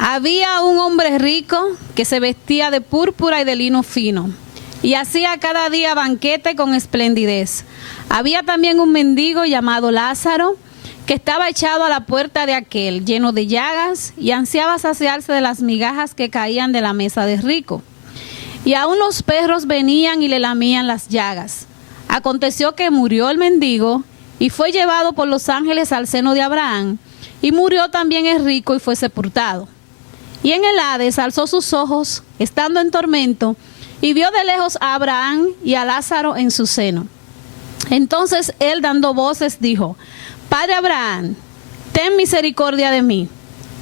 Había un hombre rico que se vestía de púrpura y de lino fino, y hacía cada día banquete con esplendidez. Había también un mendigo llamado Lázaro, que estaba echado a la puerta de aquel, lleno de llagas, y ansiaba saciarse de las migajas que caían de la mesa del rico. Y aún los perros venían y le lamían las llagas. Aconteció que murió el mendigo, y fue llevado por los ángeles al seno de Abraham, y murió también el rico y fue sepultado. Y en el Hades alzó sus ojos, estando en tormento, y vio de lejos a Abraham y a Lázaro en su seno. Entonces él, dando voces, dijo: Padre Abraham, ten misericordia de mí,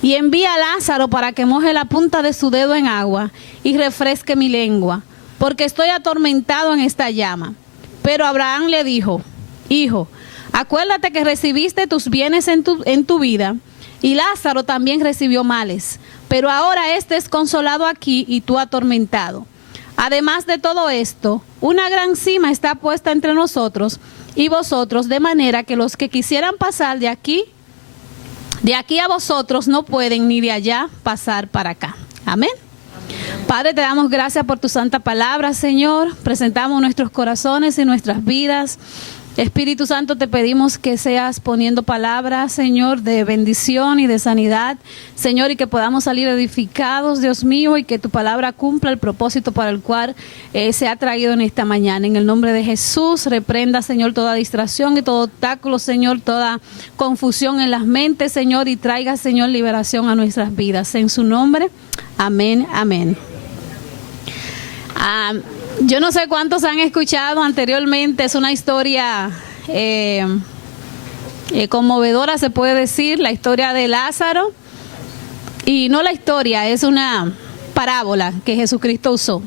y envía a Lázaro para que moje la punta de su dedo en agua y refresque mi lengua, porque estoy atormentado en esta llama. Pero Abraham le dijo: Hijo, acuérdate que recibiste tus bienes en tu vida, y Lázaro también recibió males, pero ahora éste es consolado aquí y tú atormentado. Además de todo esto, una gran cima está puesta entre nosotros y vosotros, de manera que los que quisieran pasar de aquí a vosotros no pueden, ni de allá pasar para acá. Amén. Padre, te damos gracias por tu santa palabra, Señor. Presentamos nuestros corazones y nuestras vidas. Espíritu Santo, te pedimos que seas poniendo palabras, Señor, de bendición y de sanidad, Señor, y que podamos salir edificados, Dios mío, y que tu palabra cumpla el propósito para el cual se ha traído en esta mañana. En el nombre de Jesús, reprenda, Señor, toda distracción y todo obstáculo, Señor, toda confusión en las mentes, Señor, y traiga, Señor, liberación a nuestras vidas. En su nombre, amén, amén. Yo no sé cuántos han escuchado anteriormente, es una historia conmovedora, se puede decir, la historia de Lázaro. Y no la historia, es una parábola que Jesucristo usó.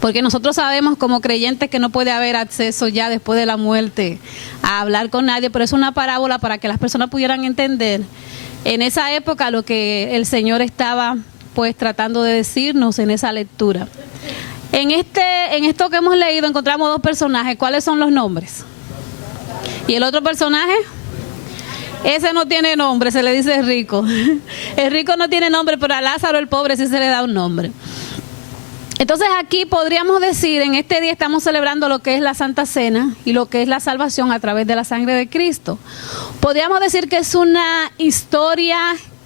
Porque nosotros sabemos como creyentes que no puede haber acceso ya después de la muerte a hablar con nadie, pero es una parábola para que las personas pudieran entender en esa época lo que el Señor estaba pues tratando de decirnos en esa lectura. En esto que hemos leído encontramos dos personajes. ¿Cuáles son los nombres? ¿Y el otro personaje? Ese no tiene nombre, se le dice rico. El rico no tiene nombre, pero a Lázaro el pobre sí se le da un nombre. Entonces aquí podríamos decir, en este día estamos celebrando lo que es la Santa Cena y lo que es la salvación a través de la sangre de Cristo. Podríamos decir que es una historia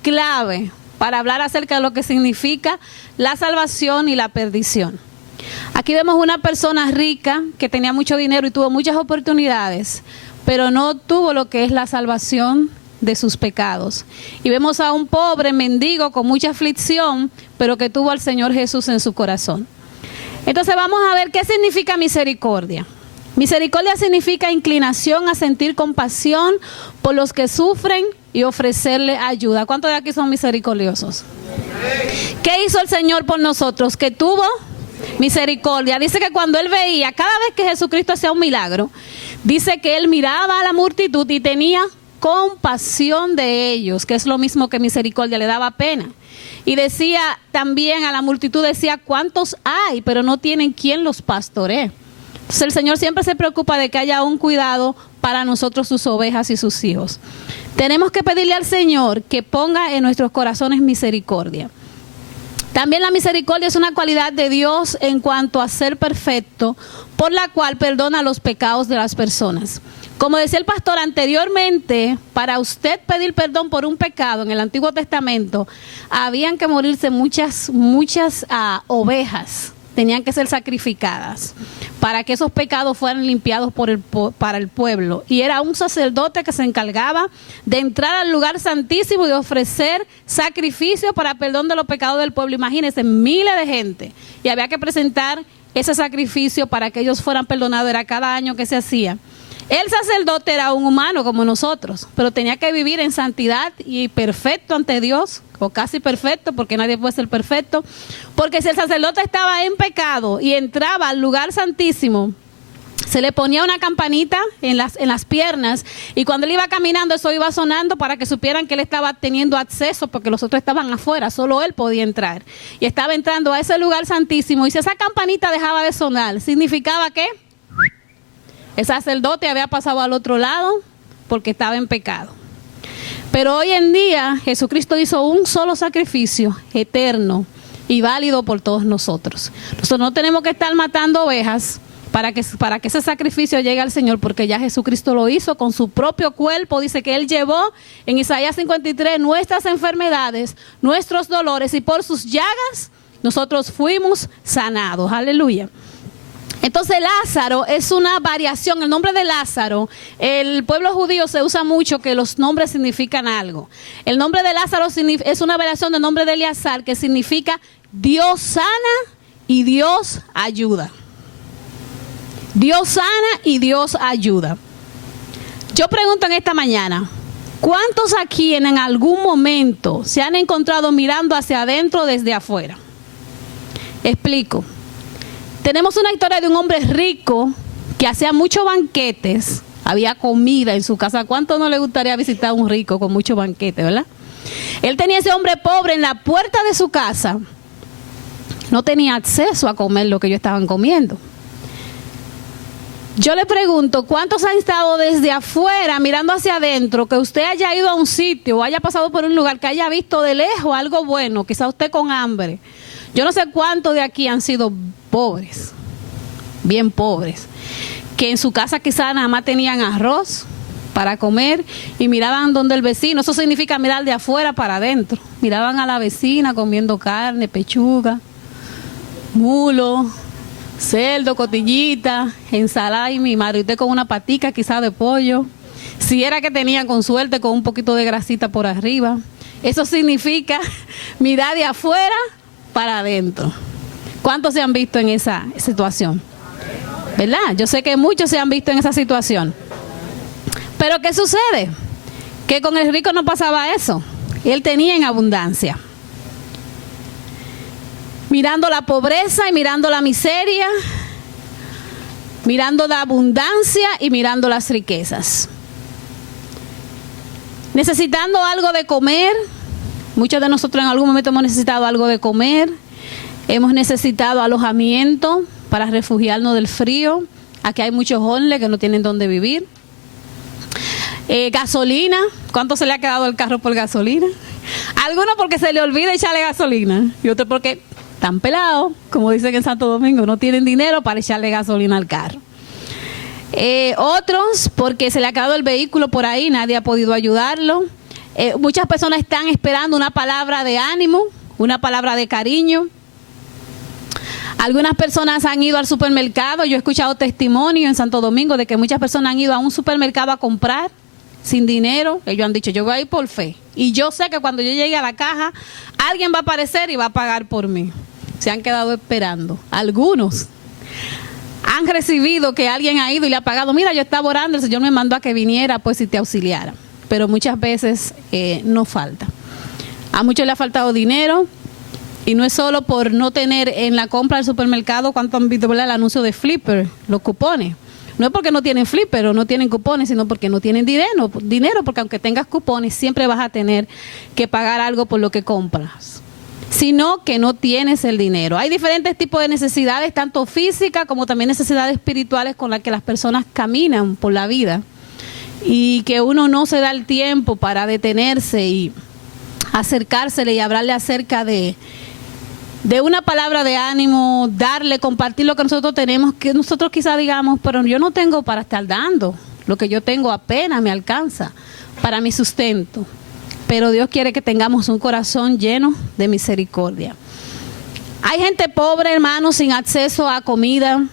clave para hablar acerca de lo que significa la salvación y la perdición. Aquí vemos una persona rica que tenía mucho dinero y tuvo muchas oportunidades, pero no tuvo lo que es la salvación de sus pecados. Y vemos a un pobre mendigo con mucha aflicción, pero que tuvo al Señor Jesús en su corazón. Entonces vamos a ver qué significa misericordia. Misericordia significa inclinación a sentir compasión por los que sufren y ofrecerle ayuda. ¿Cuántos de aquí son misericordiosos? ¿Qué hizo el Señor por nosotros? Que tuvo misericordia. Dice que cuando él veía, cada vez que Jesucristo hacía un milagro, dice que él miraba a la multitud y tenía compasión de ellos, que es lo mismo que misericordia, le daba pena. Y decía también a la multitud, decía: ¿cuántos hay? Pero no tienen quien los pastoree. Entonces el Señor siempre se preocupa de que haya un cuidado para nosotros, sus ovejas y sus hijos. Tenemos que pedirle al Señor que ponga en nuestros corazones misericordia. También la misericordia es una cualidad de Dios en cuanto a ser perfecto, por la cual perdona los pecados de las personas. Como decía el pastor anteriormente, para usted pedir perdón por un pecado en el Antiguo Testamento, habían que morirse muchas ovejas, tenían que ser sacrificadas para que esos pecados fueran limpiados para el pueblo. Y era un sacerdote que se encargaba de entrar al lugar santísimo y de ofrecer sacrificio para perdón de los pecados del pueblo. Imagínense, miles de gente. Y había que presentar ese sacrificio para que ellos fueran perdonados. Era cada año que se hacía. El sacerdote era un humano como nosotros, pero tenía que vivir en santidad y perfecto ante Dios, o casi perfecto, porque nadie puede ser perfecto. Porque si el sacerdote estaba en pecado y entraba al lugar santísimo, se le ponía una campanita en las piernas, y cuando él iba caminando eso iba sonando para que supieran que él estaba teniendo acceso, porque los otros estaban afuera, solo él podía entrar. Y estaba entrando a ese lugar santísimo, y si esa campanita dejaba de sonar, ¿significaba qué? El sacerdote había pasado al otro lado porque estaba en pecado. Pero hoy en día Jesucristo hizo un solo sacrificio eterno y válido por todos nosotros. Nosotros no tenemos que estar matando ovejas para que ese sacrificio llegue al Señor, porque ya Jesucristo lo hizo con su propio cuerpo. Dice que Él llevó en Isaías 53 nuestras enfermedades, nuestros dolores, y por sus llagas nosotros fuimos sanados. Aleluya. Entonces Lázaro es una variación. El nombre de Lázaro, el pueblo judío se usa mucho que los nombres significan algo. El nombre de Lázaro es una variación del nombre de Eleazar, que significa Dios sana y Dios ayuda. Dios sana y Dios ayuda. Yo pregunto en esta mañana, ¿cuántos aquí en algún momento se han encontrado mirando hacia adentro desde afuera? Explico. Tenemos una historia de un hombre rico que hacía muchos banquetes, había comida en su casa. ¿Cuánto no le gustaría visitar a un rico con muchos banquetes, verdad? Él tenía ese hombre pobre en la puerta de su casa. No tenía acceso a comer lo que ellos estaban comiendo. Yo le pregunto, ¿cuántos han estado desde afuera mirando hacia adentro, que usted haya ido a un sitio o haya pasado por un lugar que haya visto de lejos algo bueno, quizá usted con hambre? Yo no sé cuántos de aquí han sido pobres, bien pobres, que en su casa quizá nada más tenían arroz para comer y miraban donde el vecino. Eso significa mirar de afuera para adentro. Miraban a la vecina comiendo carne, pechuga, mulo, cerdo, cotillita, ensalada y mi madre, usted con una patica quizá de pollo, si era que tenían con suerte con un poquito de grasita por arriba. Eso significa mirar de afuera para adentro. ¿Cuántos se han visto en esa situación? ¿Verdad? Yo sé que muchos se han visto en esa situación. Pero ¿qué sucede? Que con el rico no pasaba eso. Él tenía en abundancia. Mirando la pobreza y mirando la miseria, mirando la abundancia y mirando las riquezas. Necesitando algo de comer. Muchos de nosotros en algún momento hemos necesitado algo de comer. Hemos necesitado alojamiento para refugiarnos del frío. Aquí hay muchos homeless que no tienen dónde vivir. Gasolina. ¿Cuánto se le ha quedado el carro por gasolina? Algunos porque se le olvida echarle gasolina y otros porque están pelados, como dicen en Santo Domingo, no tienen dinero para echarle gasolina al carro. Otros porque se le ha quedado el vehículo por ahí, nadie ha podido ayudarlo. Muchas personas están esperando una palabra de ánimo, una palabra de cariño. Algunas personas han ido al supermercado. Yo he escuchado testimonios en Santo Domingo de que muchas personas han ido a un supermercado a comprar sin dinero. Ellos han dicho, yo voy a ir por fe. Y yo sé que cuando yo llegue a la caja, alguien va a aparecer y va a pagar por mí. Se han quedado esperando. Algunos han recibido que alguien ha ido y le ha pagado. Mira, yo estaba orando, el Señor me mandó a que viniera, pues si te auxiliara. Pero muchas veces no falta. A muchos le ha faltado dinero. Y no es solo por no tener en la compra del supermercado, cuánto han visto, ¿verdad?, el anuncio de Flipper, los cupones. No es porque no tienen Flipper o no tienen cupones, sino porque no tienen dinero, porque aunque tengas cupones, siempre vas a tener que pagar algo por lo que compras. Sino que no tienes el dinero. Hay diferentes tipos de necesidades, tanto físicas como también necesidades espirituales con las que las personas caminan por la vida. Y que uno no se da el tiempo para detenerse y acercársele y hablarle acerca de una palabra de ánimo, darle, compartir lo que nosotros tenemos, que nosotros quizás digamos, pero yo no tengo para estar dando, lo que yo tengo apenas me alcanza para mi sustento. Pero Dios quiere que tengamos un corazón lleno de misericordia. Hay gente pobre, hermanos, sin acceso a comida,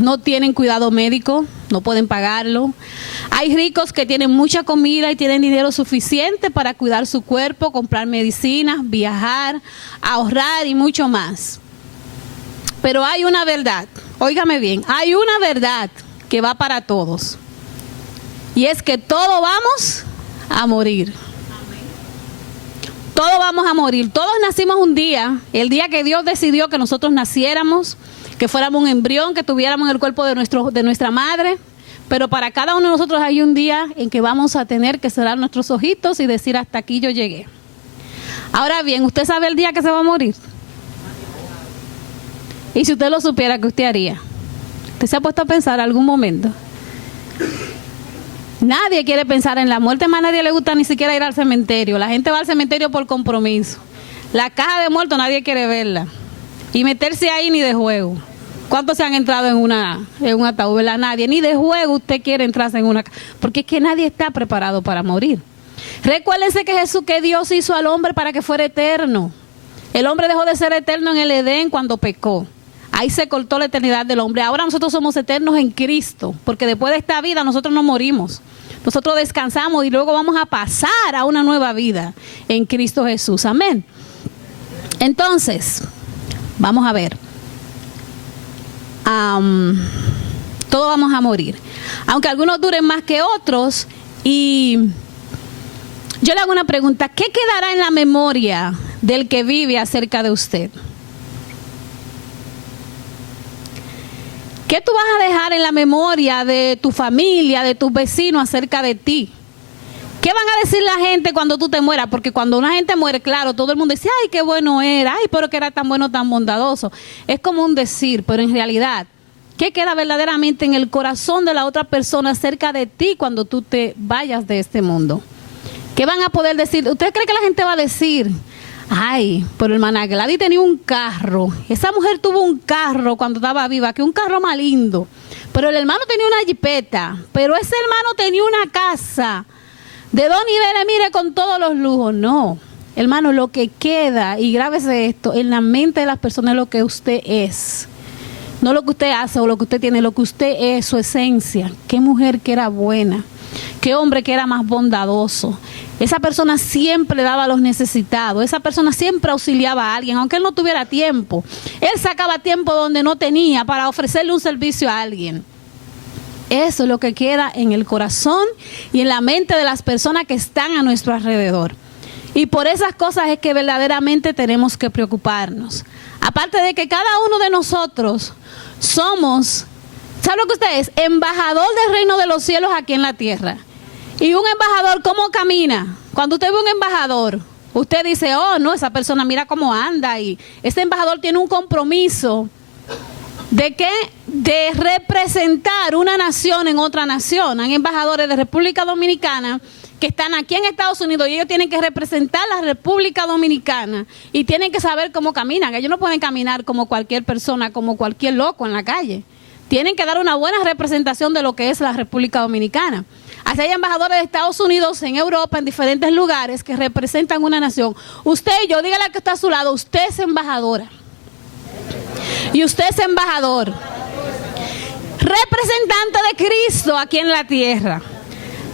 no tienen cuidado médico, no pueden pagarlo. Hay ricos que tienen mucha comida y tienen dinero suficiente para cuidar su cuerpo, comprar medicinas, viajar, ahorrar y mucho más. Pero hay una verdad, óigame bien, hay una verdad que va para todos. Y es que todos vamos a morir. Todos vamos a morir. Todos nacimos un día, el día que Dios decidió que nosotros naciéramos, que fuéramos un embrión, que tuviéramos el cuerpo de nuestra madre. Pero para cada uno de nosotros hay un día en que vamos a tener que cerrar nuestros ojitos y decir, hasta aquí yo llegué. Ahora bien, ¿usted sabe el día que se va a morir? Y si usted lo supiera, ¿qué usted haría? ¿Usted se ha puesto a pensar algún momento? Nadie quiere pensar en la muerte, más a nadie le gusta ni siquiera ir al cementerio. La gente va al cementerio por compromiso. La caja de muertos nadie quiere verla. Y meterse ahí ni de juego. ¿Cuántos se han entrado en un ataúd? ¿Verdad? Nadie. Ni de juego usted quiere entrarse en una... Porque es que nadie está preparado para morir. Recuérdense que Dios hizo al hombre para que fuera eterno. El hombre dejó de ser eterno en el Edén cuando pecó. Ahí se cortó la eternidad del hombre. Ahora nosotros somos eternos en Cristo, porque después de esta vida nosotros no morimos. Nosotros descansamos y luego vamos a pasar a una nueva vida en Cristo Jesús. Amén. Entonces, vamos a ver. Todos vamos a morir. Aunque algunos duren más que otros. Y yo le hago una pregunta. ¿Qué quedará en la memoria del que vive acerca de usted? ¿Qué tú vas a dejar en la memoria de tu familia, de tus vecinos acerca de ti? ¿Qué van a decir la gente cuando tú te mueras? Porque cuando una gente muere, claro, todo el mundo dice, ay, qué bueno era, ay, pero que era tan bueno, tan bondadoso. Es como un decir, pero en realidad, ¿qué queda verdaderamente en el corazón de la otra persona acerca de ti cuando tú te vayas de este mundo? ¿Qué van a poder decir? ¿Usted cree que la gente va a decir, ay, pero hermana Gladys tenía un carro, esa mujer tuvo un carro cuando estaba viva, que un carro más lindo, pero el hermano tenía una jipeta, pero ese hermano tenía una casa de dos niveles, mire, con todos los lujos? No, hermano, lo que queda, y grábese esto, en la mente de las personas es lo que usted es. No lo que usted hace o lo que usted tiene, lo que usted es, su esencia. Qué mujer que era buena, qué hombre que era más bondadoso. Esa persona siempre daba a los necesitados, esa persona siempre auxiliaba a alguien, aunque él no tuviera tiempo. Él sacaba tiempo donde no tenía para ofrecerle un servicio a alguien. Eso es lo que queda en el corazón y en la mente de las personas que están a nuestro alrededor. Y por esas cosas es que verdaderamente tenemos que preocuparnos. Aparte de que cada uno de nosotros somos, ¿sabe lo que usted es? Embajador del reino de los cielos aquí en la tierra. Y un embajador, ¿cómo camina? Cuando usted ve un embajador, usted dice, oh, no, esa persona mira cómo anda. Y ese embajador tiene un compromiso. ¿De qué? De representar una nación en otra nación. Hay embajadores de República Dominicana que están aquí en Estados Unidos y ellos tienen que representar a la República Dominicana y tienen que saber cómo caminan. Ellos no pueden caminar como cualquier persona, como cualquier loco en la calle. Tienen que dar una buena representación de lo que es la República Dominicana. Así hay embajadores de Estados Unidos, en Europa, en diferentes lugares que representan una nación. Usted y yo, dígale al que está a su lado, usted es embajadora. Y usted es embajador, representante de Cristo aquí en la tierra.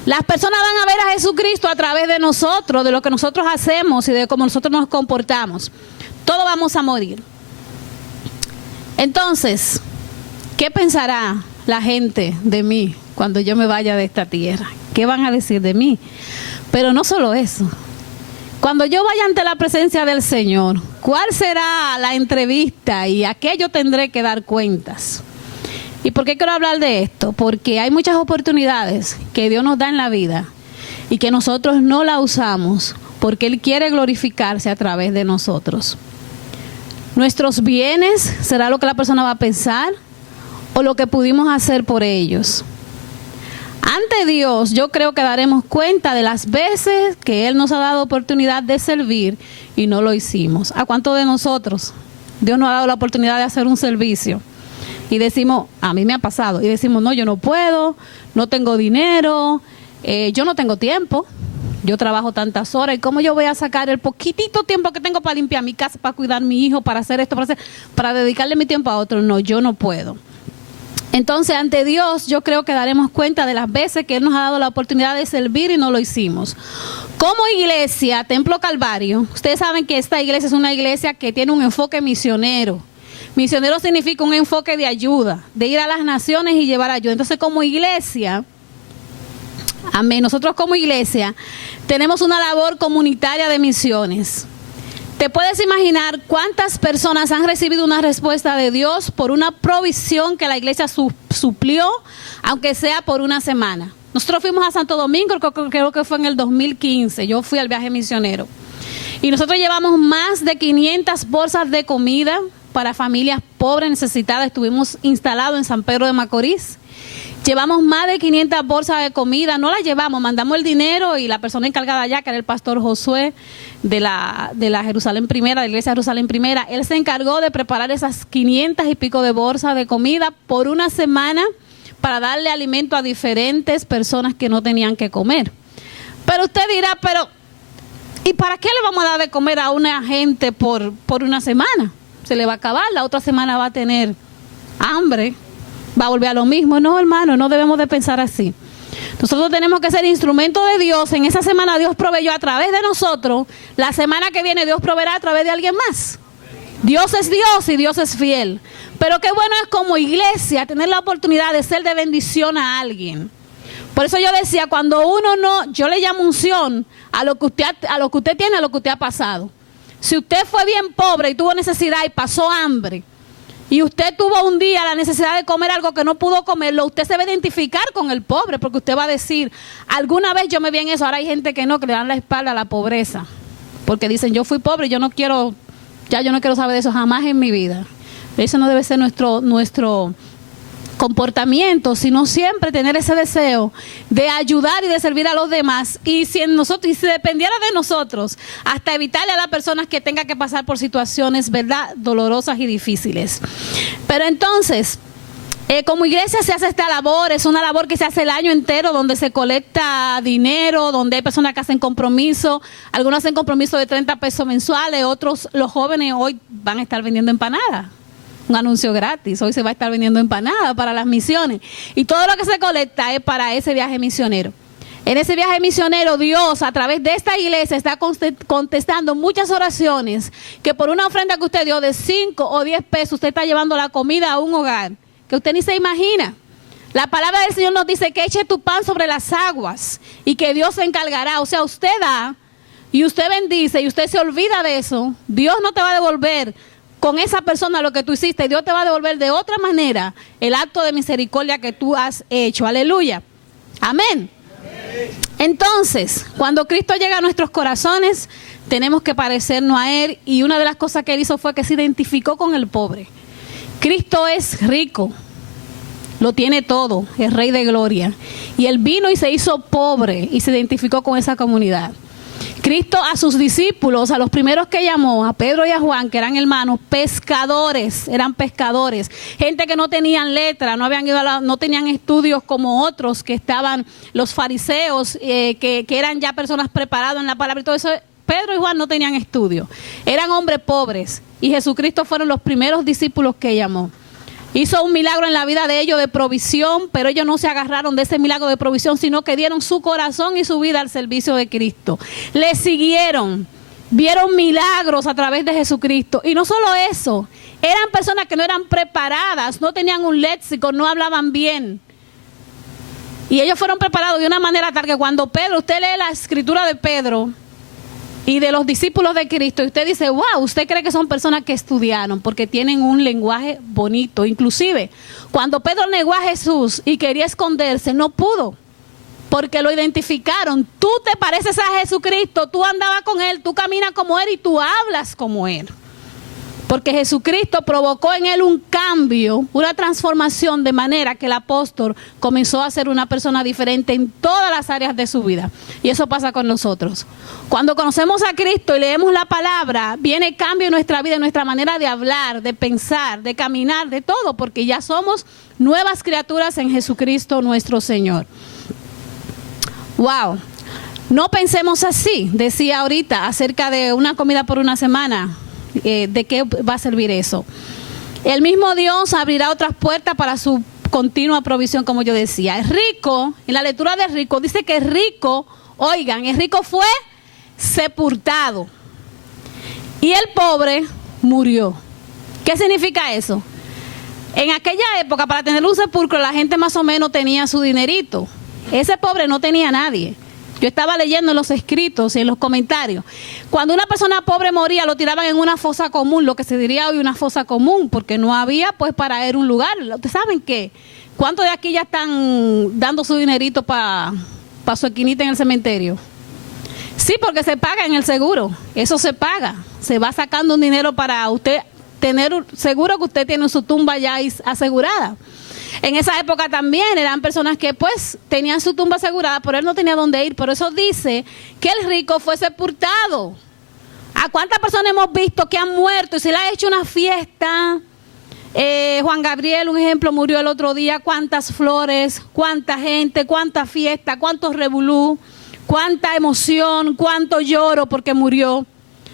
Las personas van a ver a Jesucristo a través de nosotros, de lo que nosotros hacemos y de cómo nosotros nos comportamos. Todos vamos a morir. Entonces, ¿qué pensará la gente de mí cuando yo me vaya de esta tierra? ¿Qué van a decir de mí? Pero no solo eso. Cuando yo vaya ante la presencia del Señor, ¿cuál será la entrevista y a qué yo tendré que dar cuentas? ¿Y por qué quiero hablar de esto? Porque hay muchas oportunidades que Dios nos da en la vida y que nosotros no la usamos porque Él quiere glorificarse a través de nosotros. Nuestros bienes, ¿será lo que la persona va a pensar o lo que pudimos hacer por ellos? Ante Dios, yo creo que daremos cuenta de las veces que Él nos ha dado oportunidad de servir y no lo hicimos. ¿A cuántos de nosotros Dios nos ha dado la oportunidad de hacer un servicio? Y decimos, a mí me ha pasado, y decimos, no, yo no puedo, no tengo dinero, yo no tengo tiempo, yo trabajo tantas horas, ¿y cómo yo voy a sacar el poquitito tiempo que tengo para limpiar mi casa, para cuidar a mi hijo, para hacer esto, para dedicarle mi tiempo a otro? No, yo no puedo. Entonces, ante Dios, yo creo que daremos cuenta de las veces que Él nos ha dado la oportunidad de servir y no lo hicimos. Como iglesia, Templo Calvario, ustedes saben que esta iglesia es una iglesia que tiene un enfoque misionero. Misionero significa un enfoque de ayuda, de ir a las naciones y llevar ayuda. Entonces, como iglesia, amén, nosotros como iglesia tenemos una labor comunitaria de misiones. ¿Te puedes imaginar cuántas personas han recibido una respuesta de Dios por una provisión que la iglesia suplió, aunque sea por una semana? Nosotros fuimos a Santo Domingo, creo que fue en el 2015, yo fui al viaje misionero. Y nosotros llevamos más de 500 bolsas de comida para familias pobres necesitadas. Estuvimos instalados en San Pedro de Macorís. Llevamos más de 500 bolsas de comida, no las llevamos, mandamos el dinero y la persona encargada allá, que era el pastor Josué de la Jerusalén Primera, de la iglesia Jerusalén Primera, él se encargó de preparar esas 500 y pico de bolsas de comida por una semana para darle alimento a diferentes personas que no tenían que comer. Pero usted dirá, pero ¿y para qué le vamos a dar de comer a una gente por una semana? Se le va a acabar, la otra semana va a tener hambre, va a volver a lo mismo. No, hermano, no debemos de pensar así. Nosotros tenemos que ser instrumentos de Dios. En esa semana Dios proveyó a través de nosotros. La semana que viene Dios proveerá a través de alguien más. Dios es Dios y Dios es fiel. Pero qué bueno es como iglesia tener la oportunidad de ser de bendición a alguien. Por eso yo decía, cuando uno no, yo le llamo unción a lo que usted tiene, a lo que usted ha pasado. Si usted fue bien pobre y tuvo necesidad y pasó hambre, y usted tuvo un día la necesidad de comer algo que no pudo comerlo, usted se va a identificar con el pobre, porque usted va a decir, alguna vez yo me vi en eso. Ahora hay gente que no, que le dan la espalda a la pobreza, porque dicen, yo fui pobre, yo no quiero saber de eso jamás en mi vida. Eso no debe ser nuestro comportamiento, sino siempre tener ese deseo de ayudar y de servir a los demás. Y si dependiera de nosotros, hasta evitarle a las personas que tengan que pasar por situaciones, ¿verdad?, dolorosas y difíciles. Pero entonces, como iglesia se hace esta labor, es una labor que se hace el año entero, donde se colecta dinero, donde hay personas que hacen compromiso, algunos hacen compromiso de 30 pesos mensuales, otros, los jóvenes hoy van a estar vendiendo empanadas. Un anuncio gratis, hoy se va a estar vendiendo empanadas para las misiones. Y todo lo que se colecta es para ese viaje misionero. En ese viaje misionero, Dios, a través de esta iglesia, está contestando muchas oraciones, que por una ofrenda que usted dio de 5 o 10 pesos, usted está llevando la comida a un hogar que usted ni se imagina. La palabra del Señor nos dice que eche tu pan sobre las aguas y que Dios se encargará. O sea, usted da y usted bendice y usted se olvida de eso. Dios no te va a devolver con esa persona lo que tú hiciste, y Dios te va a devolver de otra manera el acto de misericordia que tú has hecho. Aleluya. Amén. Entonces, cuando Cristo llega a nuestros corazones, tenemos que parecernos a Él, y una de las cosas que Él hizo fue que se identificó con el pobre. Cristo es rico, lo tiene todo, es Rey de Gloria, y Él vino y se hizo pobre y se identificó con esa comunidad. Cristo a sus discípulos, a los primeros que llamó, a Pedro y a Juan, que eran hermanos, pescadores, eran pescadores, gente que no tenían letra, no tenían estudios como otros que estaban, los fariseos, que eran ya personas preparadas en la palabra y todo eso. Pedro y Juan no tenían estudio, eran hombres pobres, y Jesucristo fueron los primeros discípulos que llamó. Hizo un milagro en la vida de ellos de provisión, pero ellos no se agarraron de ese milagro de provisión, sino que dieron su corazón y su vida al servicio de Cristo. Le siguieron, vieron milagros a través de Jesucristo. Y no solo eso, eran personas que no eran preparadas, no tenían un léxico, no hablaban bien. Y ellos fueron preparados de una manera tal que cuando usted lee la escritura de Pedro y de los discípulos de Cristo, y usted dice, wow, usted cree que son personas que estudiaron, porque tienen un lenguaje bonito. Inclusive, cuando Pedro negó a Jesús y quería esconderse, no pudo, porque lo identificaron. Tú te pareces a Jesucristo, tú andabas con Él, tú caminas como Él y tú hablas como Él. Porque Jesucristo provocó en él un cambio, una transformación, de manera que el apóstol comenzó a ser una persona diferente en todas las áreas de su vida. Y eso pasa con nosotros. Cuando conocemos a Cristo y leemos la palabra, viene cambio en nuestra vida, en nuestra manera de hablar, de pensar, de caminar, de todo, porque ya somos nuevas criaturas en Jesucristo nuestro Señor. Wow. No pensemos así, decía ahorita, acerca de una comida por una semana. ¿De qué va a servir eso? El mismo Dios abrirá otras puertas para su continua provisión, como yo decía. Es rico, en la lectura de rico, dice que rico, oigan, el rico fue sepultado y el pobre murió. ¿Qué significa eso? En aquella época, para tener un sepulcro, la gente más o menos tenía su dinerito. Ese pobre no tenía nadie. Yo estaba leyendo en los escritos y en los comentarios. Cuando una persona pobre moría, lo tiraban en una fosa común, lo que se diría hoy una fosa común, porque no había pues para él un lugar. ¿Ustedes saben qué? ¿Cuántos de aquí ya están dando su dinerito para su esquinita en el cementerio? Sí, porque se paga en el seguro. Eso se paga. Se va sacando un dinero para usted tener seguro que usted tiene su tumba ya asegurada. En esa época también eran personas que pues tenían su tumba asegurada, pero él no tenía dónde ir. Por eso dice que el rico fue sepultado. ¿A cuántas personas hemos visto que han muerto y se le ha hecho una fiesta? Juan Gabriel, un ejemplo, murió el otro día. Cuántas flores, cuánta gente, cuánta fiesta, cuántos revolú, cuánta emoción, cuánto lloro porque murió.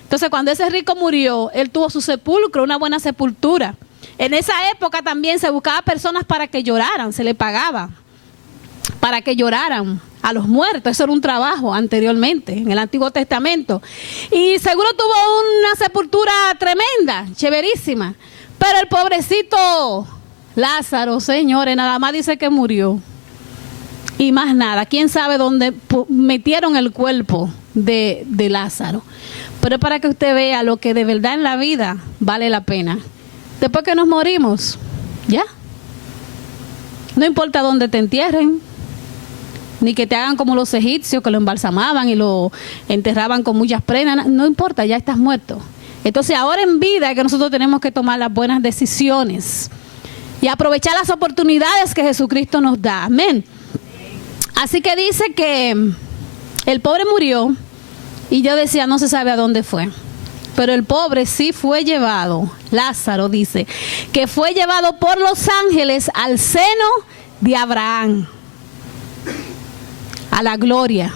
Entonces, cuando ese rico murió, él tuvo su sepulcro, una buena sepultura. En esa época también se buscaba personas para que lloraran, se le pagaba para que lloraran a los muertos. Eso era un trabajo anteriormente, en el Antiguo Testamento. Y seguro tuvo una sepultura tremenda, chéverísima. Pero el pobrecito Lázaro, señores, nada más dice que murió. Y más nada, quién sabe dónde metieron el cuerpo de Lázaro. Pero para que usted vea lo que de verdad en la vida vale la pena. Después que nos morimos, ya. No importa dónde te entierren, ni que te hagan como los egipcios, que lo embalsamaban y lo enterraban con muchas prendas. No importa, ya estás muerto. Entonces ahora en vida es que nosotros tenemos que tomar las buenas decisiones y aprovechar las oportunidades que Jesucristo nos da. Amén. Así que dice que el pobre murió y yo decía, no se sabe a dónde fue. Pero el pobre sí fue llevado, Lázaro dice, que fue llevado por los ángeles al seno de Abraham, a la gloria.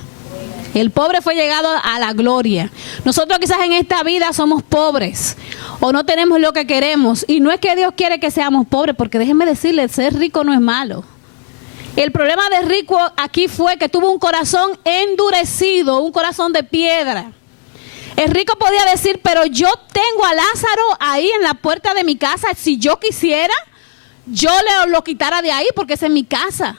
El pobre fue llegado a la gloria. Nosotros quizás en esta vida somos pobres o no tenemos lo que queremos. Y no es que Dios quiere que seamos pobres, porque déjenme decirles, ser rico no es malo. El problema de rico aquí fue que tuvo un corazón endurecido, un corazón de piedra. El rico podía decir, pero yo tengo a Lázaro ahí en la puerta de mi casa. Si yo quisiera, yo lo quitara de ahí porque esa es mi casa.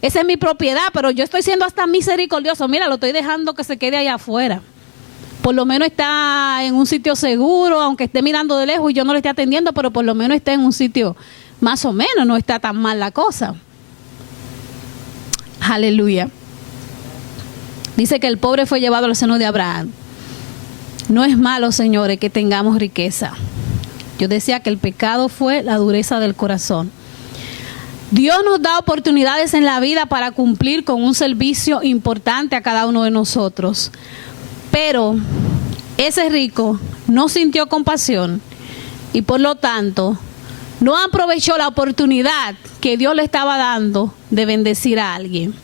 Esa es mi propiedad, pero yo estoy siendo hasta misericordioso. Mira, lo estoy dejando que se quede allá afuera. Por lo menos está en un sitio seguro, aunque esté mirando de lejos y yo no le esté atendiendo, pero por lo menos está en un sitio más o menos, no está tan mal la cosa. Aleluya. Dice que el pobre fue llevado al seno de Abraham. No es malo, señores, que tengamos riqueza. Yo decía que el pecado fue la dureza del corazón. Dios nos da oportunidades en la vida para cumplir con un servicio importante a cada uno de nosotros. Pero ese rico no sintió compasión y por lo tanto no aprovechó la oportunidad que Dios le estaba dando de bendecir a alguien.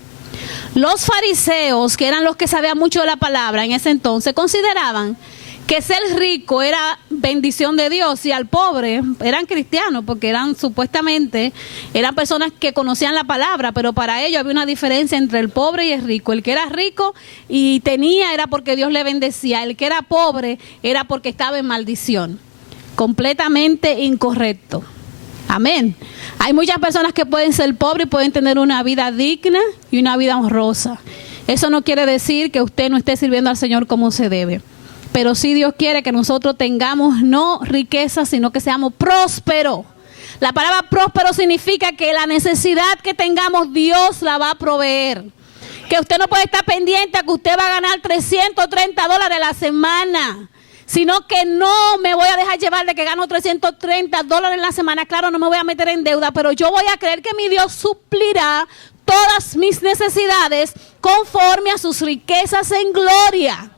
Los fariseos, que eran los que sabían mucho de la palabra en ese entonces, consideraban que ser rico era bendición de Dios y al pobre eran cristianos porque eran supuestamente, eran personas que conocían la palabra, pero para ellos había una diferencia entre el pobre y el rico. El que era rico y tenía era porque Dios le bendecía, el que era pobre era porque estaba en maldición. Completamente incorrecto. Amén. Hay muchas personas que pueden ser pobres y pueden tener una vida digna y una vida honrosa. Eso no quiere decir que usted no esté sirviendo al Señor como se debe. Pero sí Dios quiere que nosotros tengamos no riqueza, sino que seamos prósperos. La palabra próspero significa que la necesidad que tengamos Dios la va a proveer. Que usted no puede estar pendiente a que usted va a ganar $330 a la semana. Sino que no me voy a dejar llevar de que gano $330 en la semana. Claro, no me voy a meter en deuda, pero yo voy a creer que mi Dios suplirá todas mis necesidades conforme a sus riquezas en gloria.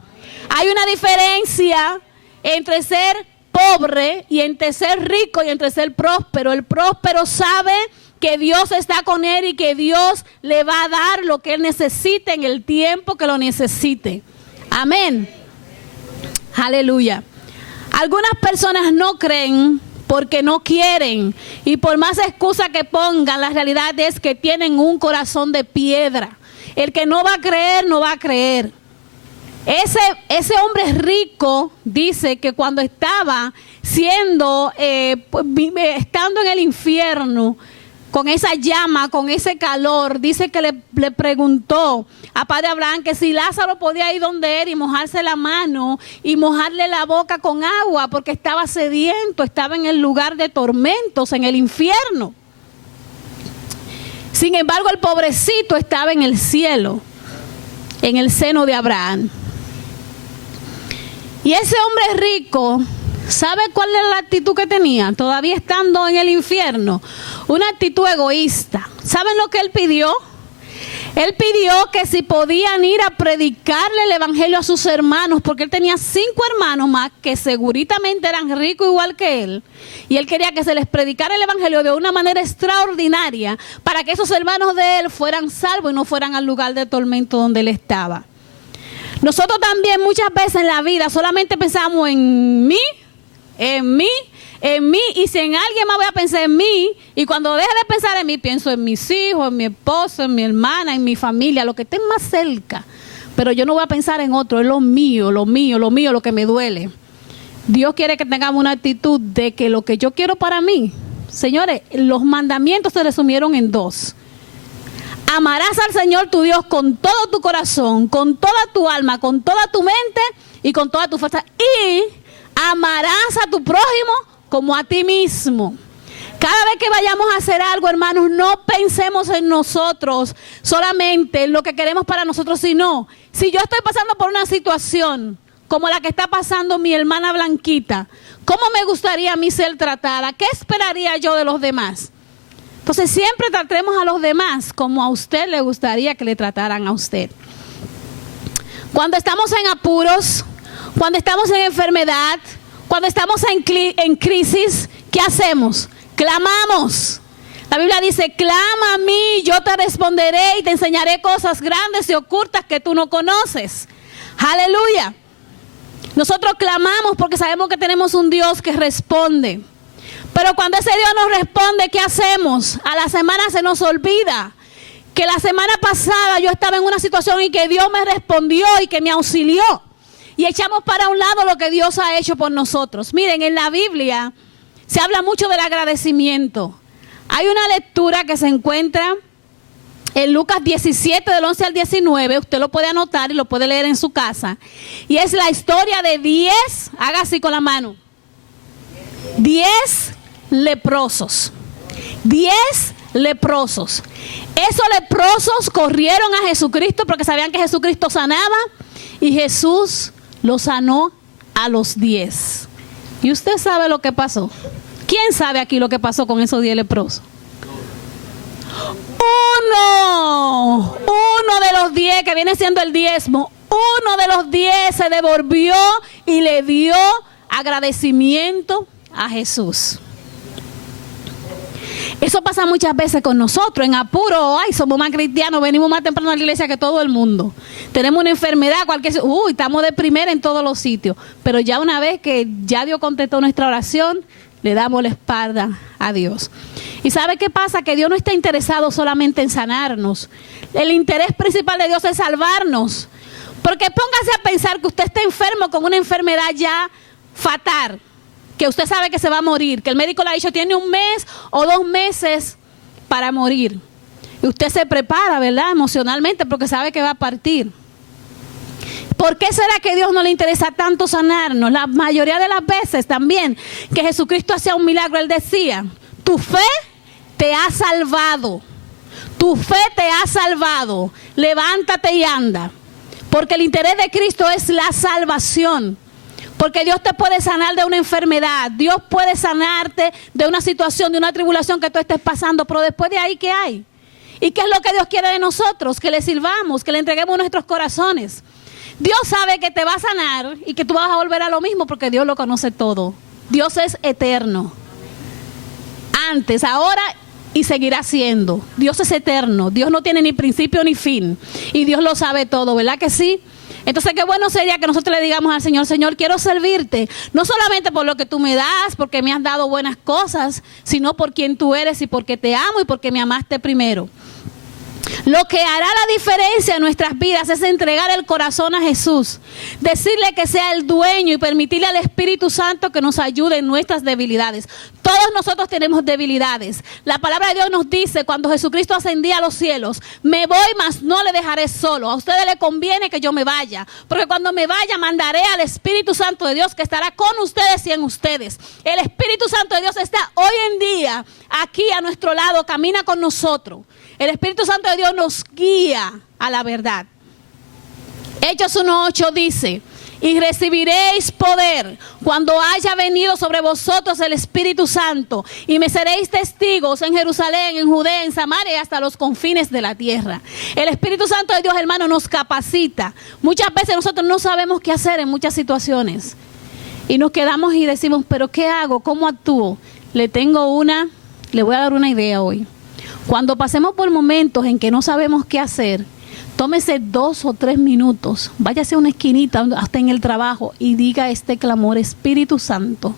Hay una diferencia entre ser pobre y entre ser rico y entre ser próspero. El próspero sabe que Dios está con él y que Dios le va a dar lo que él necesite en el tiempo que lo necesite. Amén. Aleluya. Algunas personas no creen porque no quieren y por más excusa que pongan, la realidad es que tienen un corazón de piedra. El que no va a creer, no va a creer. Ese hombre rico dice que cuando estaba estando en el infierno, con esa llama, con ese calor, dice que le preguntó a Padre Abraham que si Lázaro podía ir donde él y mojarse la mano y mojarle la boca con agua porque estaba sediento, estaba en el lugar de tormentos, en el infierno. Sin embargo, el pobrecito estaba en el cielo, en el seno de Abraham. Y ese hombre rico ¿Sabe cuál era la actitud que tenía? Todavía estando en el infierno. Una actitud egoísta. ¿Saben lo que él pidió? Él pidió que si podían ir a predicarle el evangelio a sus hermanos, porque él tenía 5 hermanos más que seguritamente eran ricos igual que él. Y él quería que se les predicara el evangelio de una manera extraordinaria para que esos hermanos de él fueran salvos y no fueran al lugar de tormento donde él estaba. Nosotros también muchas veces en la vida solamente pensamos en mí, y si en alguien más voy a pensar en mí, y cuando deje de pensar en mí, pienso en mis hijos, en mi esposo, en mi hermana, en mi familia, lo que esté más cerca. Pero yo no voy a pensar en otro, es lo mío, lo que me duele. Dios quiere que tengamos una actitud de que lo que yo quiero para mí, señores, los mandamientos se resumieron en 2. Amarás al Señor tu Dios con todo tu corazón, con toda tu alma, con toda tu mente y con toda tu fuerza. Y amarás a tu prójimo como a ti mismo. Cada vez que vayamos a hacer algo, hermanos, no pensemos en nosotros, solamente en lo que queremos para nosotros, sino, si yo estoy pasando por una situación como la que está pasando mi hermana Blanquita, ¿cómo me gustaría a mí ser tratada? ¿Qué esperaría yo de los demás? Entonces siempre tratemos a los demás como a usted le gustaría que le trataran a usted. Cuando estamos en apuros, cuando estamos en enfermedad, cuando estamos en crisis, ¿qué hacemos? Clamamos. La Biblia dice, clama a mí, yo te responderé y te enseñaré cosas grandes y ocultas que tú no conoces. Aleluya. Nosotros clamamos porque sabemos que tenemos un Dios que responde. Pero cuando ese Dios nos responde, ¿qué hacemos? A la semana se nos olvida que la semana pasada yo estaba en una situación y que Dios me respondió y que me auxilió. Y echamos para un lado lo que Dios ha hecho por nosotros. Miren, en la Biblia se habla mucho del agradecimiento. Hay una lectura que se encuentra en Lucas 17, del 11 al 19. Usted lo puede anotar y lo puede leer en su casa. Y es la historia de 10, haga así con la mano, 10 leprosos. 10 leprosos. Esos leprosos corrieron a Jesucristo porque sabían que Jesucristo sanaba. Y Jesús los sanó a los 10. ¿Y usted sabe lo que pasó? ¿Quién sabe aquí lo que pasó con esos 10 leprosos? Uno de los 10, que viene siendo el diezmo, uno de los 10 se devolvió y le dio agradecimiento a Jesús. Eso pasa muchas veces con nosotros, en apuro. Ay, somos más cristianos, venimos más temprano a la iglesia que todo el mundo. Tenemos una enfermedad, estamos de primera en todos los sitios. Pero ya una vez que ya Dios contestó nuestra oración, le damos la espalda a Dios. ¿Y sabe qué pasa? Que Dios no está interesado solamente en sanarnos. El interés principal de Dios es salvarnos. Porque póngase a pensar que usted está enfermo con una enfermedad ya fatal, que usted sabe que se va a morir, que el médico le ha dicho tiene 1 mes o 2 meses para morir. Y usted se prepara, ¿verdad? Emocionalmente, porque sabe que va a partir. ¿Por qué será que a Dios no le interesa tanto sanarnos? La mayoría de las veces también que Jesucristo hacía un milagro, Él decía, tu fe te ha salvado. Tu fe te ha salvado. Levántate y anda. Porque el interés de Cristo es la salvación. Porque Dios te puede sanar de una enfermedad. Dios puede sanarte de una situación, de una tribulación que tú estés pasando. Pero después de ahí, ¿qué hay? ¿Y qué es lo que Dios quiere de nosotros? Que le sirvamos, que le entreguemos nuestros corazones. Dios sabe que te va a sanar y que tú vas a volver a lo mismo porque Dios lo conoce todo. Dios es eterno. Antes, ahora y seguirá siendo. Dios es eterno. Dios no tiene ni principio ni fin. Y Dios lo sabe todo, ¿verdad que sí? Entonces, qué bueno sería que nosotros le digamos al Señor, Señor, quiero servirte, no solamente por lo que tú me das, porque me has dado buenas cosas, sino por quien tú eres y porque te amo y porque me amaste primero. Lo que hará la diferencia en nuestras vidas es entregar el corazón a Jesús, decirle que sea el dueño y permitirle al Espíritu Santo que nos ayude en nuestras debilidades. Todos nosotros tenemos debilidades. La palabra de Dios nos dice cuando Jesucristo ascendía a los cielos, me voy, mas no le dejaré solo. A ustedes les conviene que yo me vaya, porque cuando me vaya mandaré al Espíritu Santo de Dios que estará con ustedes y en ustedes. El Espíritu Santo de Dios está hoy en día aquí a nuestro lado, camina con nosotros. El Espíritu Santo de Dios nos guía a la verdad. Hechos 1:8 dice, y recibiréis poder cuando haya venido sobre vosotros el Espíritu Santo, y me seréis testigos en Jerusalén, en Judea, en Samaria y hasta los confines de la tierra. El Espíritu Santo de Dios, hermano, nos capacita. Muchas veces nosotros no sabemos qué hacer en muchas situaciones y nos quedamos y decimos, pero ¿qué hago? ¿Cómo actúo? Le voy a dar una idea hoy. Cuando pasemos por momentos en que no sabemos qué hacer, tómese 2 o 3 minutos, váyase a una esquinita, hasta en el trabajo, y diga este clamor: Espíritu Santo,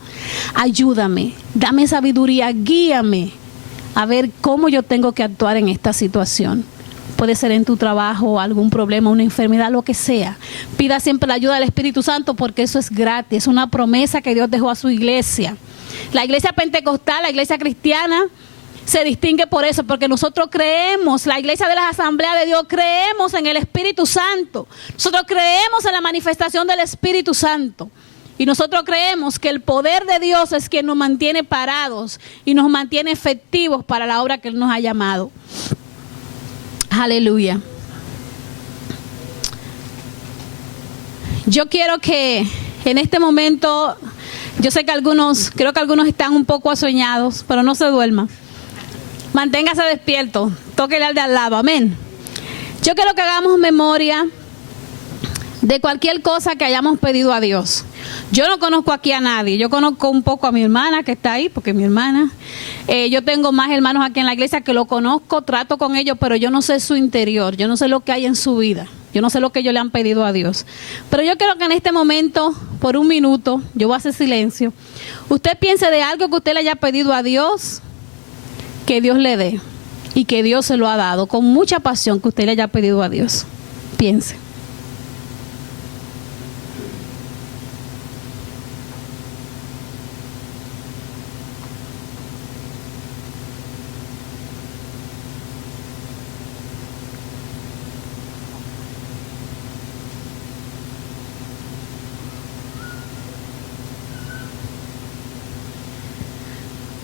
ayúdame, dame sabiduría, guíame a ver cómo yo tengo que actuar en esta situación. Puede ser en tu trabajo, algún problema, una enfermedad, lo que sea. Pida siempre la ayuda del Espíritu Santo, porque eso es gratis, es una promesa que Dios dejó a su iglesia. La iglesia pentecostal, la iglesia cristiana, se distingue por eso, porque nosotros creemos, la iglesia de las asambleas de Dios, creemos en el Espíritu Santo. Nosotros creemos en la manifestación del Espíritu Santo. Y nosotros creemos que el poder de Dios es quien nos mantiene parados y nos mantiene efectivos para la obra que Él nos ha llamado. Aleluya. Yo quiero que en este momento, yo sé que creo que algunos están un poco asueñados, pero no se duerman. Manténgase despierto, tóquele al de al lado, amén. Yo quiero que hagamos memoria de cualquier cosa que hayamos pedido a Dios. Yo no conozco aquí a nadie, yo conozco un poco a mi hermana que está ahí, porque es mi hermana. Yo tengo más hermanos aquí en la iglesia que lo conozco, trato con ellos, pero yo no sé su interior, yo no sé lo que hay en su vida, yo no sé lo que ellos le han pedido a Dios. Pero yo quiero que en este momento, por un minuto, yo voy a hacer silencio, usted piense de algo que usted le haya pedido a Dios, que Dios le dé y que Dios se lo ha dado con mucha pasión, que usted le haya pedido a Dios. Piense.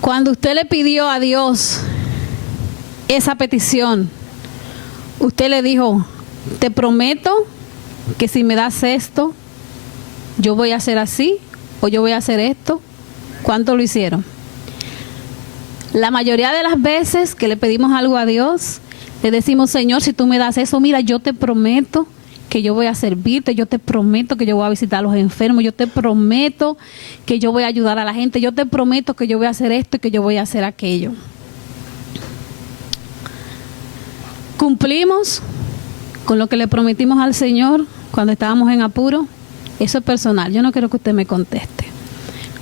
Cuando usted le pidió a Dios esa petición, usted le dijo: te prometo que si me das esto, yo voy a hacer así, o yo voy a hacer esto. ¿Cuánto lo hicieron? La mayoría de las veces que le pedimos algo a Dios, le decimos: Señor, si tú me das eso, mira, yo te prometo que yo voy a servirte, yo te prometo que yo voy a visitar a los enfermos, yo te prometo que yo voy a ayudar a la gente, yo te prometo que yo voy a hacer esto y que yo voy a hacer aquello. ¿Cumplimos con lo que le prometimos al Señor cuando estábamos en apuro? Eso es personal, yo no quiero que usted me conteste.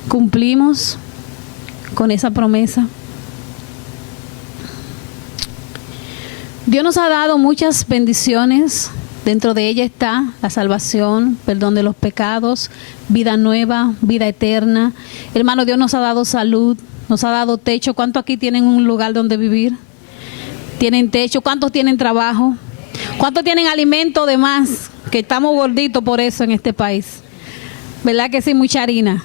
¿Cumplimos con esa promesa? Dios nos ha dado muchas bendiciones. Dentro de ella está la salvación, perdón de los pecados, vida nueva, vida eterna. Hermano, Dios nos ha dado salud, nos ha dado techo. ¿Cuántos aquí tienen un lugar donde vivir? ¿Tienen techo? ¿Cuántos tienen trabajo? ¿Cuántos tienen alimento de más? Que estamos gorditos por eso en este país. ¿Verdad que sí? Mucha harina.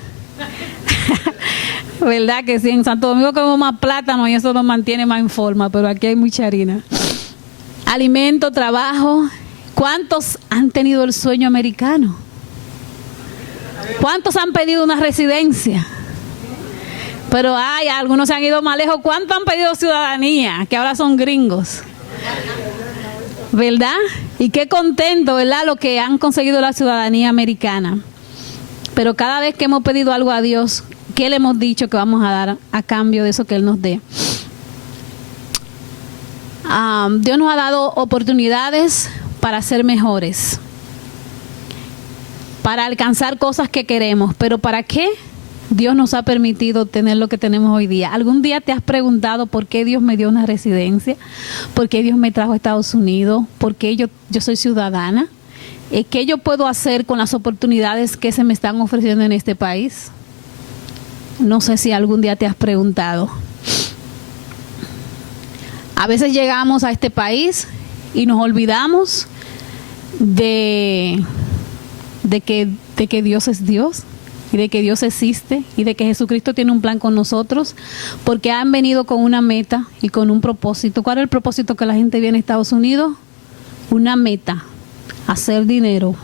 ¿Verdad que sí? En Santo Domingo comemos más plátano y eso nos mantiene más en forma, pero aquí hay mucha harina. Alimento, trabajo. ¿Cuántos han tenido el sueño americano? ¿Cuántos han pedido una residencia? Pero algunos se han ido más lejos. ¿Cuántos han pedido ciudadanía? Que ahora son gringos. ¿Verdad? Y qué contento, ¿verdad? Los que han conseguido la ciudadanía americana. Pero cada vez que hemos pedido algo a Dios, ¿qué le hemos dicho que vamos a dar a cambio de eso que Él nos dé? Dios nos ha dado oportunidades para ser mejores, para alcanzar cosas que queremos. ¿Pero para qué Dios nos ha permitido tener lo que tenemos hoy día? ¿Algún día te has preguntado por qué Dios me dio una residencia? ¿Por qué Dios me trajo a Estados Unidos? ¿Por qué yo soy ciudadana? ¿Qué yo puedo hacer con las oportunidades que se me están ofreciendo en este país? No sé si algún día te has preguntado. A veces llegamos a este país y nos olvidamos de que Dios es Dios y de que Dios existe y de que Jesucristo tiene un plan con nosotros, porque han venido con una meta y con un propósito. ¿Cuál es el propósito que la gente viene a Estados Unidos? Una meta: hacer dinero,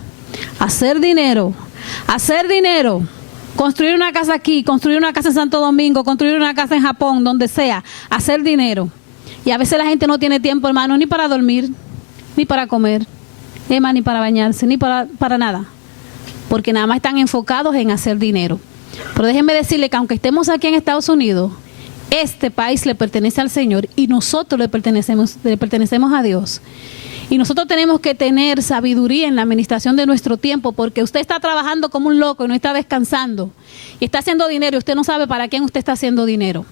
Hacer dinero, construir una casa aquí, construir una casa en Santo Domingo, construir una casa en Japón, donde sea, hacer dinero. Y a veces la gente no tiene tiempo, hermano, ni para dormir, ni para comer, ni para bañarse, ni para nada. Porque nada más están enfocados en hacer dinero. Pero déjenme decirle que aunque estemos aquí en Estados Unidos, este país le pertenece al Señor y nosotros le pertenecemos a Dios. Y nosotros tenemos que tener sabiduría en la administración de nuestro tiempo, porque usted está trabajando como un loco y no está descansando. Y está haciendo dinero y usted no sabe para quién usted está haciendo dinero.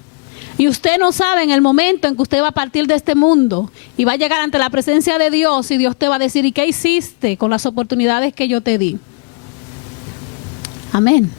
Y usted no sabe en el momento en que usted va a partir de este mundo y va a llegar ante la presencia de Dios y Dios te va a decir, ¿y qué hiciste con las oportunidades que yo te di? Amén.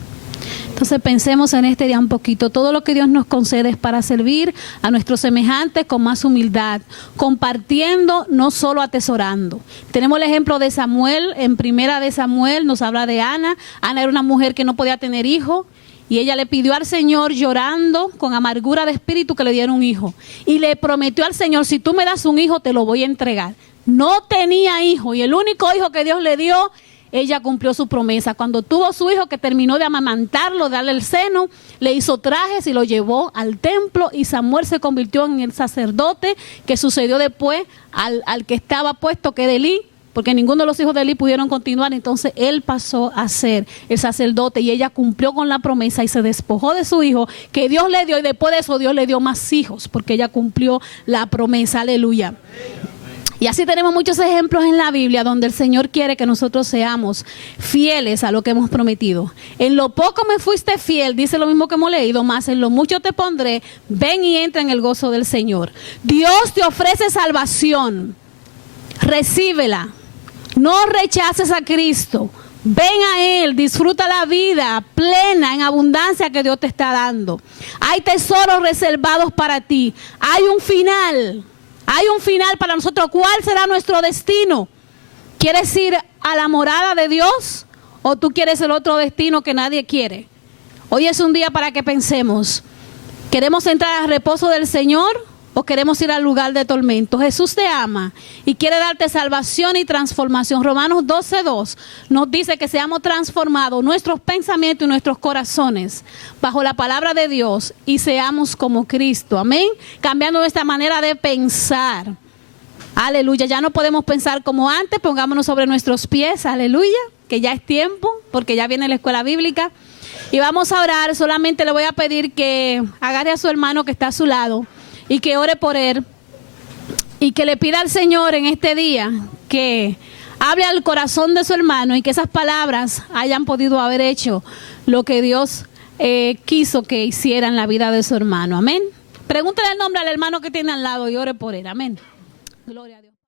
Entonces pensemos en este día un poquito. Todo lo que Dios nos concede es para servir a nuestros semejantes con más humildad, compartiendo, no solo atesorando. Tenemos el ejemplo de Samuel. En Primera de Samuel nos habla de Ana. Ana era una mujer que no podía tener hijo y ella le pidió al Señor llorando con amargura de espíritu que le diera un hijo. Y le prometió al Señor, si tú me das un hijo te lo voy a entregar. No tenía hijo y el único hijo que Dios le dio, ella cumplió su promesa. Cuando tuvo su hijo, que terminó de amamantarlo, de darle el seno, le hizo trajes y lo llevó al templo y Samuel se convirtió en el sacerdote que sucedió después al que estaba puesto, que era Elí, porque ninguno de los hijos de Elí pudieron continuar. Entonces él pasó a ser el sacerdote y ella cumplió con la promesa y se despojó de su hijo que Dios le dio, y después de eso Dios le dio más hijos porque ella cumplió la promesa. Aleluya. Y así tenemos muchos ejemplos en la Biblia donde el Señor quiere que nosotros seamos fieles a lo que hemos prometido. En lo poco me fuiste fiel, dice lo mismo que hemos leído, más en lo mucho te pondré, ven y entra en el gozo del Señor. Dios te ofrece salvación, recíbela, no rechaces a Cristo, ven a Él, disfruta la vida plena, en abundancia que Dios te está dando. Hay tesoros reservados para ti, hay un final. Hay un final para nosotros. ¿Cuál será nuestro destino? ¿Quieres ir a la morada de Dios o tú quieres el otro destino que nadie quiere? Hoy es un día para que pensemos. ¿Queremos entrar al reposo del Señor o queremos ir al lugar de tormento? Jesús te ama y quiere darte salvación y transformación. Romanos 12:2 nos dice que seamos transformados, nuestros pensamientos y nuestros corazones, bajo la palabra de Dios y seamos como Cristo. Amén. Cambiando nuestra manera de pensar. Aleluya. Ya no podemos pensar como antes. Pongámonos sobre nuestros pies. Aleluya. Que ya es tiempo, porque ya viene la escuela bíblica. Y vamos a orar. Solamente le voy a pedir que agarre a su hermano que está a su lado y que ore por él y que le pida al Señor en este día que hable al corazón de su hermano y que esas palabras hayan podido haber hecho lo que Dios quiso que hiciera en la vida de su hermano. Amén. Pregúntale el nombre al hermano que tiene al lado y ore por él. Amén. Gloria a Dios.